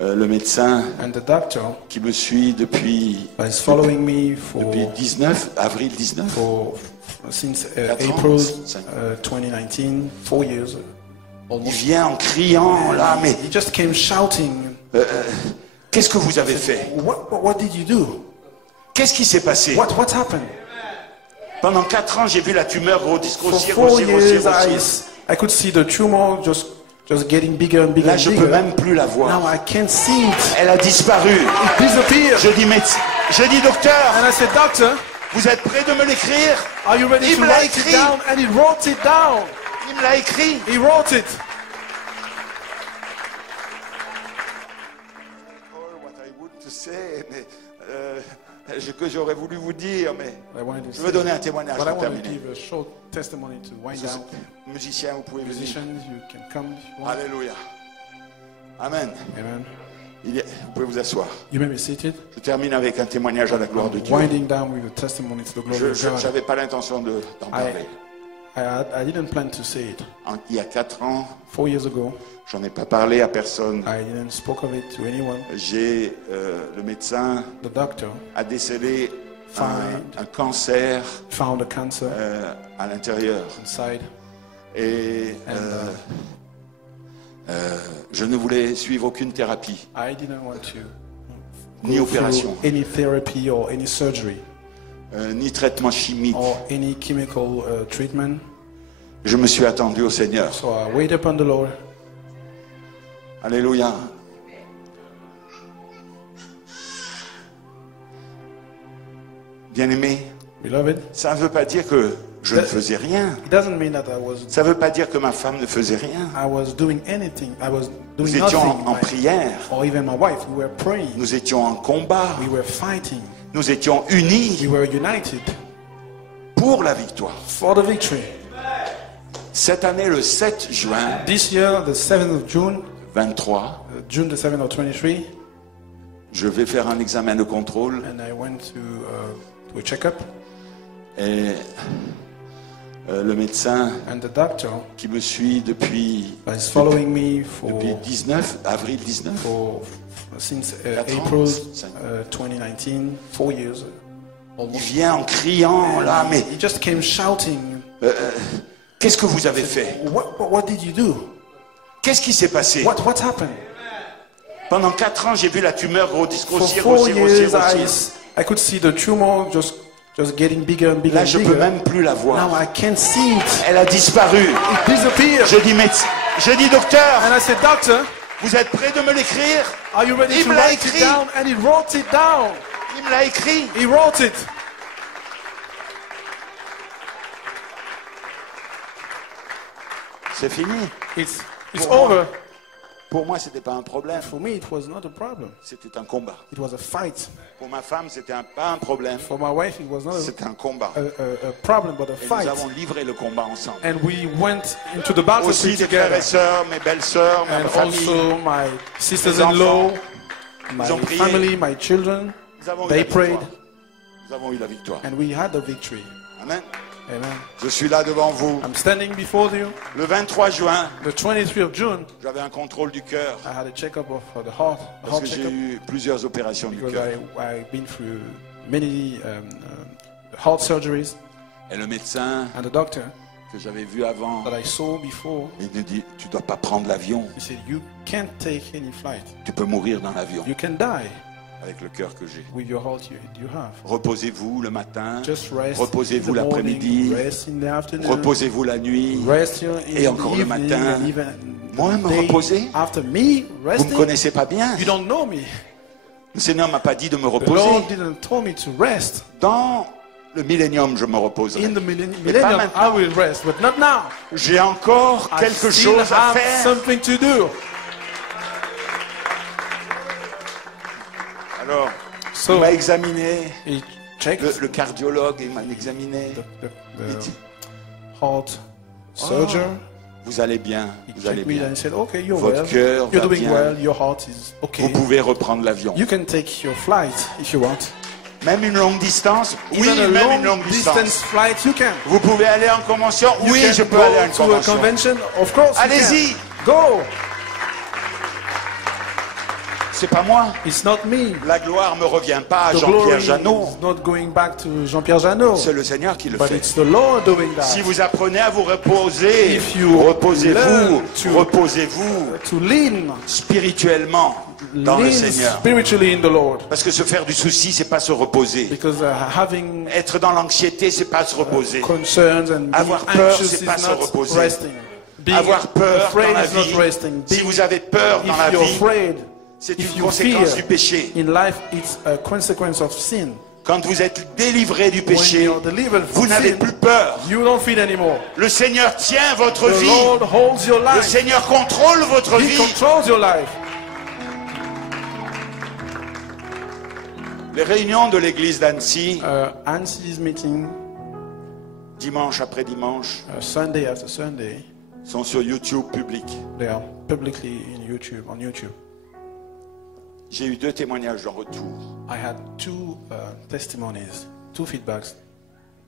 Le médecin and the doctor qui me suit depuis is following me for 19, avril 19. Since 4 ans, April 5. 2019, 4 years. Il vient en criant là, mais He just came shouting. qu'est-ce que vous avez fait? What did you do? Qu'est-ce qui s'est passé? What happened? Pendant 4 ans, j'ai vu la tumeur grossir, For 4 grossir, grossir, years, grossir. I could see the tumor just getting bigger and bigger Là, and je bigger. peux même plus la voir. Now I can't see it. Elle a disparu. It disappeared. Je dis docteur, And I said, doctor, vous êtes prêt de me l'écrire? are you ready Il to me l'a write it écrit. down? And he wrote it down. Il me l'a écrit. He wrote it. What I would to say, mais que j'aurais voulu vous dire, mais I wanted to je say, veux donner un témoignage but I pour want to terminer. give a short testimony to wind down. Musiciens, vous pouvez venir. Musicians, you can come if you want. Alléluia. Amen. Amen. Vous pouvez vous asseoir. You may be seated. Je termine avec un témoignage à la gloire de Dieu. Winding down with a testimony to the glory of Je God. n'avais pas l'intention d'en parler. I didn't plan to say it. Il y a 4 ans, 4 years ago, j'en ai pas parlé à personne. I didn't spoke of it to anyone. Le médecin The doctor a décelé Find. un cancer found a cancer à l'intérieur. inside. Et je ne voulais suivre aucune thérapie, I didn't want to ni go opération, through any therapy or any surgery ni traitement chimique. or any chemical treatment. Je me suis attendu au Seigneur. So I wait upon the Lord. Alléluia. Bien-aimé, Beloved, ça ne veut pas dire que je ne faisais rien. it doesn't mean that Ça ne veut pas dire que ma femme ne faisait rien. I was doing anything. I was Nous doing étions nothing. en prière. Or even my wife, we were praying. Nous étions en combat. We were fighting. Nous étions unis We were united pour la victoire. for the victory. Cette année, le 7 juin This year, the 7th of June, 23, June the 7th of 23, je vais faire un examen de contrôle and I went to a checkup, et le médecin and the doctor qui me suit depuis is following me for 19, avril 19, since 4 ans, April 5. 2019, 4 years. Il vient en criant là, mais He just came shouting. qu'est-ce que vous avez fait? What did you do? Qu'est-ce qui s'est passé? What happened? Pendant 4 ans, j'ai vu la tumeur grossir, For grossir, 4 grossir, grossir, years, grossir. I could see the tumor just getting bigger and bigger Là, and je peux bigger. même plus la voir. Now I can't see it. Elle a disparu. It disappeared. Je dis docteur, And I said, doctor, vous êtes prêt de me l'écrire? are you ready Il to me l'a write it écrit. down? And he wrote it down. Il me l'a écrit. He wrote it. C'est fini. It's Pour over. Pour moi, c'était pas un problème. For me, it was not a problem. C'était un combat. It was a fight. Pour ma femme, c'était pas un problème. For my wife, it was not C'était un combat. a problem, but a Et nous fight. avons livré le combat ensemble. And we went into the battlefield Aussi des frères together. et sœurs, mes belles-sœurs, ma And famille. also my sisters-in-law, my Ils ont prié. family, my children, Nous avons eu they la victoire. prayed, Nous avons eu la victoire. and we had the victory. Amen. Amen. Je suis là devant vous. I'm standing before you. Le 23 juin, The 23rd of June, j'avais un contrôle du cœur I had a checkup of the heart, parce que j'ai checkup, eu plusieurs opérations du because cœur. I've been through many heart surgeries, Et le médecin and the doctor que j'avais vu avant, that I saw before, il me dit, tu dois pas prendre l'avion. he said, you can't take any flight. Tu peux mourir dans l'avion You can die avec le cœur que j'ai. with your heart you have. Reposez-vous le matin, Just rest reposez-vous in the l'après-midi, morning, rest in the afternoon, reposez-vous la nuit. rest in Et the encore le evening, matin. and even Moi, me day reposer? after me Vous resting. me connaissez pas bien. You don't know me. Le Seigneur m'a pas dit de me The Lord reposer. didn't tell me to rest. Dans le millénium, je me reposerai. In the Mais pas millennium, I maintenant. will rest, but not now. J'ai encore I quelque still chose à have faire. something to do. Alors, So il m'a examiné. he checked Le cardiologue, il m'a examiné. the heart surgeon. Vous allez bien, He vous allez checked me bien. and said, "Okay, you're Votre well. cœur You're va doing bien. well. Your heart is Vous okay. pouvez reprendre l'avion. You can take your flight if you want. Même une longue distance? Oui, Even a même long une longue distance distance. flight, you can. Vous pouvez aller en convention? You Oui, can je peux go aller à une to a convention. convention. Of course, you Allez-y. can. Go. c'est pas moi. It's not me. La gloire me revient pas à The Jean-Pierre glory Jeannot. is not going back to Jean-Pierre Jeannot. C'est le Seigneur qui le But fait. it's the Lord doing that. Si vous apprenez à vous reposer, If you reposez-vous, learn to- reposez-vous To lean, spirituellement dans le lean Seigneur. spiritually in the Lord. Parce que se faire du souci, c'est pas se reposer. Because having Être dans l'anxiété, c'est pas se reposer. concerns and being Avoir peur, anxious c'est is pas se not reposer. resting. Being Avoir peur dans afraid la is not vie, resting. si Being- vous avez peur dans la if you're vie, afraid, c'est if une you conséquence fear du péché. in life, it's a consequence of sin. Quand vous êtes délivré du When péché, you're delivered vous from n'avez sin, plus peur. you don't fear anymore. Le Seigneur tient votre The vie. Lord holds your Le life. Seigneur contrôle votre He vie. controls your life. Les réunions de l'église d'Annecy, Annecy's meeting, dimanche après dimanche, Sunday after Sunday, sont sur YouTube public. they are publicly on YouTube. J'ai eu 2 témoignages en retour I had two testimonies, two feedbacks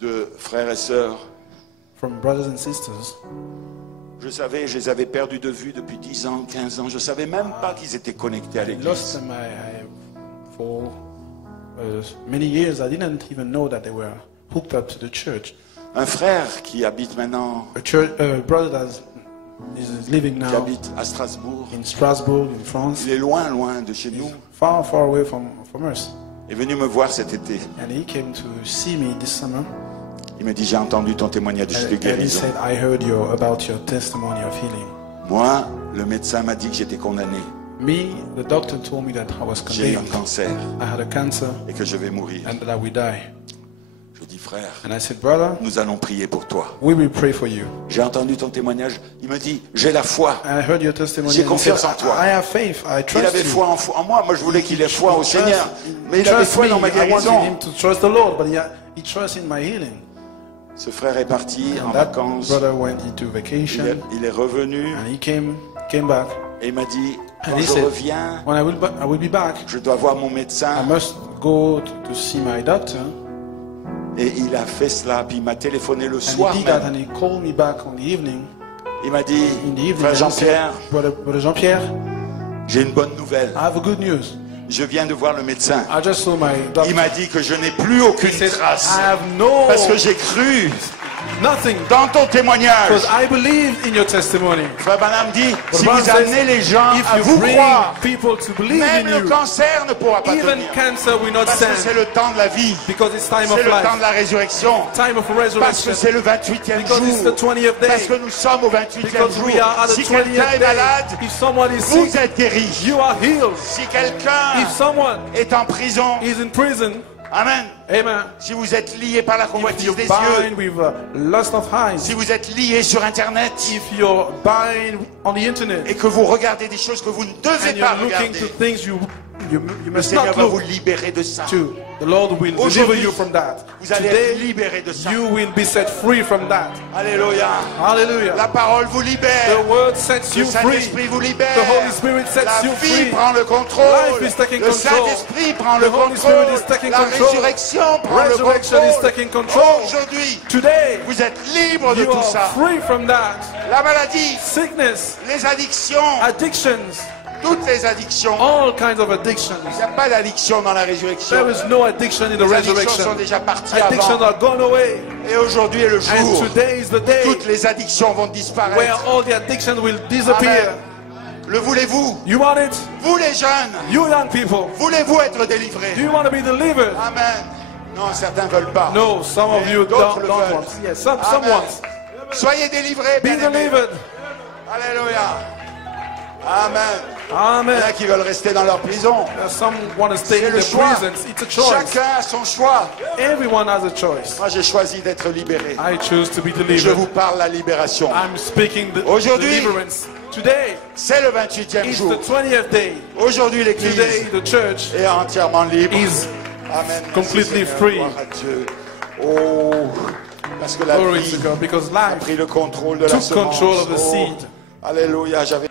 de frères et sœurs. from brothers and sisters. Je savais, je les avais perdus de vue depuis 10 ans, 15 ans. Je savais même pas qu'ils étaient connectés à I lost l'église. them for many years. I didn't even know that they were hooked up to the church. Un frère qui habite maintenant, A brother that is living qui now habite à Strasbourg, in Strasbourg, in France, il est loin, loin de chez nous, far, far away from us. est venu me voir cet été. And he came to see me this summer. Il me dit, j'ai entendu ton témoignage de And he guérison. said, I heard about your testimony of healing. Moi, le médecin m'a dit que j'étais condamné. Me, the doctor told me that I was J'ai eu un condemned. cancer I had a cancer et que je vais mourir. and that I would die. Je dis, frère, And I said, brother, nous allons prier pour toi. we will pray for you. J'ai entendu ton témoignage. Il me dit, j'ai la foi. And I heard your testimony. J'ai And he said, confiance en toi. I have faith. I Il trust avait you. foi en moi. Moi, je voulais qu'il ait foi au Seigneur. Mais il avait Trust foi me. dans ma I wanted guérison. him to trust the Lord, but he trusts in my healing. Ce frère est parti en And that vacances. brother went into vacation, Il est revenu and he came back. et il m'a dit, And quand he je said, reviens, when I will be back, je dois voir mon I médecin. must go to see my doctor. Et il a fait cela. Puis il m'a téléphoné le And soir he did that, même. and he called me back on the evening. Il m'a dit, In the evening, frère and he Jean-Pierre, said, Brother Jean-Pierre, j'ai une bonne nouvelle. I have a good news. Je viens de voir le médecin. I just saw my doctor. Il m'a dit que je n'ai plus aucune He said, trace. I have no Parce que j'ai cru nothing dans ton témoignage. because I believe in your testimony. Frère Branham dit, si Branham vous says, amenez les gens If à you vous bring croire, people to believe même in le you, cancer ne pourra pas even tenir. cancer will not Parce que stand c'est le temps de la vie. because it's time C'est of le temps life, de la résurrection. time of Parce que resurrection, c'est le 28e because it's the jour. 20th Parce day, que nous sommes au 28e because jour. we are at the Si quelqu'un 20th est day. malade, If someone is vous sick, êtes guéri. you are healed. Si quelqu'un If someone est en prison, is in prison, amen. amen. Si vous êtes lié par la If convoitise you're des yeux, bind with lust of eyes, si vous êtes lié sur Internet if you're bind on the internet, et que vous regardez des choses que vous ne devez and pas you're looking to regarder, things you le must Seigneur not va vous look libérer de ça. to. The Lord will deliver Aujourd'hui, you from that. Vous allez être Today, libéré de ça. you will be set free from that. Alléluia. Hallelujah. La parole vous libère. The word sets Le you free. Saint-Esprit vous libère. The Holy Spirit sets La you vie free. prend le contrôle. Life is taking Le control. Saint-Esprit prend le The Holy contrôle. Spirit is taking La control. résurrection prend le Resurrection is taking contrôle. control. Aujourd'hui, Today, vous êtes libre de you tout are ça. free from that. La maladie, Sickness, les addictions, addictions, toutes les addictions. all kinds of addictions. Il n'y a pas d'addiction dans la résurrection. There is no addiction in the Les addictions resurrection. sont déjà parties Addictions avant. are gone away. Et aujourd'hui est le And jour today is the day où toutes les addictions vont where disparaître. all the addictions will disappear. Amen. Le voulez-vous? You want it? Vous les jeunes, You young people, voulez-vous être délivrés? do you want to be delivered? Amen. Non, certains ne veulent pas. No, some of Mais you d'autres don't le want. veulent. Yes, some Amen. want. Soyez délivrés, Be bien-aimés. delivered. Alléluia. Amen. Il y Amen. en a qui veulent rester dans leur prison. Some want to stay C'est in le the choix. prisons. It's a choice. Chacun a son choix. Everyone has a choice. Moi, j'ai choisi d'être libéré. I choose to be Je delivered. vous parle la libération. I'm speaking the Aujourd'hui, deliverance. Today C'est le 28e is jour. the 20th day. Aujourd'hui, Today l'Église the church est entièrement libre. is Amen. completely Merci, Seigneur. free. Gloire à Dieu. Oh, parce que la glory vie to God because a life pris le contrôle de la took semence. control of the Oh, seed. Alléluia. J'avais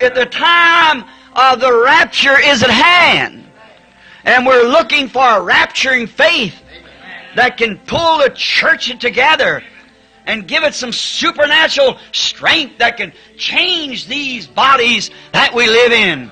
At the time of the rapture is at hand. And we're looking for a rapturing faith that can pull the church together and give it some supernatural strength that can change these bodies that we live in.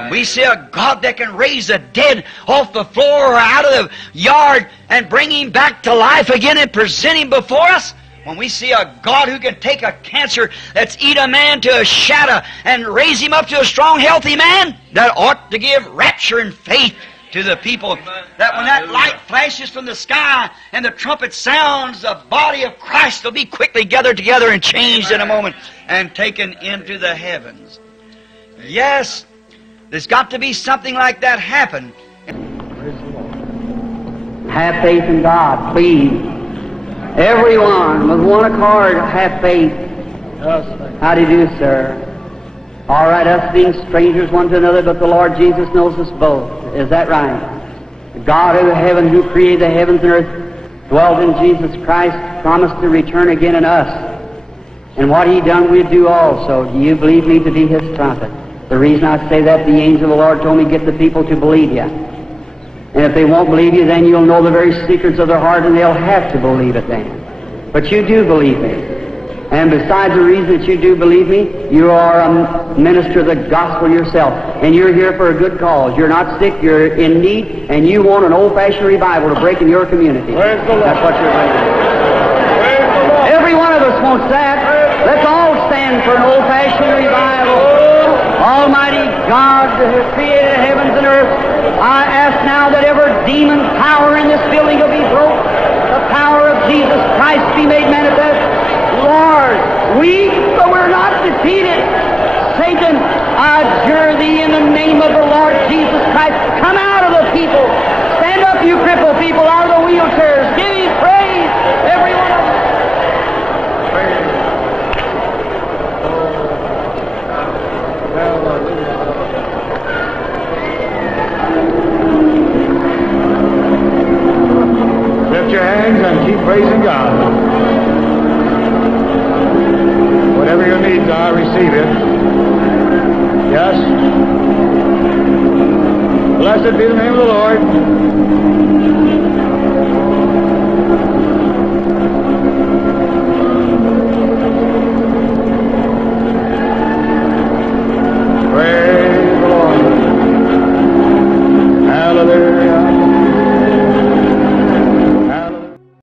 When we see a God that can raise the dead off the floor or out of the yard and bring him back to life again and present him before us, when we see a God who can take a cancer that's eat a man to a shadow and raise him up to a strong, healthy man, that ought to give rapture and faith to the people. That when that light flashes from the sky and the trumpet sounds, the body of Christ will be quickly gathered together and changed in a moment and taken into the heavens. Yes, there's got to be something like that happen. Have faith in God, please. Everyone with one accord, have faith. How do you do, sir? All right, us being strangers one to another, but the Lord Jesus knows us both. Is that right? The God of heaven who created the heavens and earth dwelt in Jesus Christ, promised to return again in us. And what He done, we'll do also. Do you believe me to be His prophet? The reason I say that, the angel of the Lord told me, get the people to believe you. And if they won't believe you, then you'll know the very secrets of their heart, and they'll have to believe it then. But you do believe me. And besides the reason that you do believe me, you are a minister of the gospel yourself. And you're here for a good cause. You're not sick, you're in need, and you want an old-fashioned revival to break in your community. That's what you're bringing. Every one of us wants that. Let's all stand for an old-fashioned revival. Almighty God, who created the heavens and earth, I ask now that every demon power in this building will be broke. The power of Jesus Christ be made manifest. Lord, but we're not defeated. Satan, I adjure thee in the name of the Lord Jesus Christ. Come out of the people. Stand up, you crippled people, out of the wheelchairs. Give Him praise, every one of them. Lift your hands and keep praising God. Whatever your needs are, receive it. Yes. Blessed be the name of the Lord.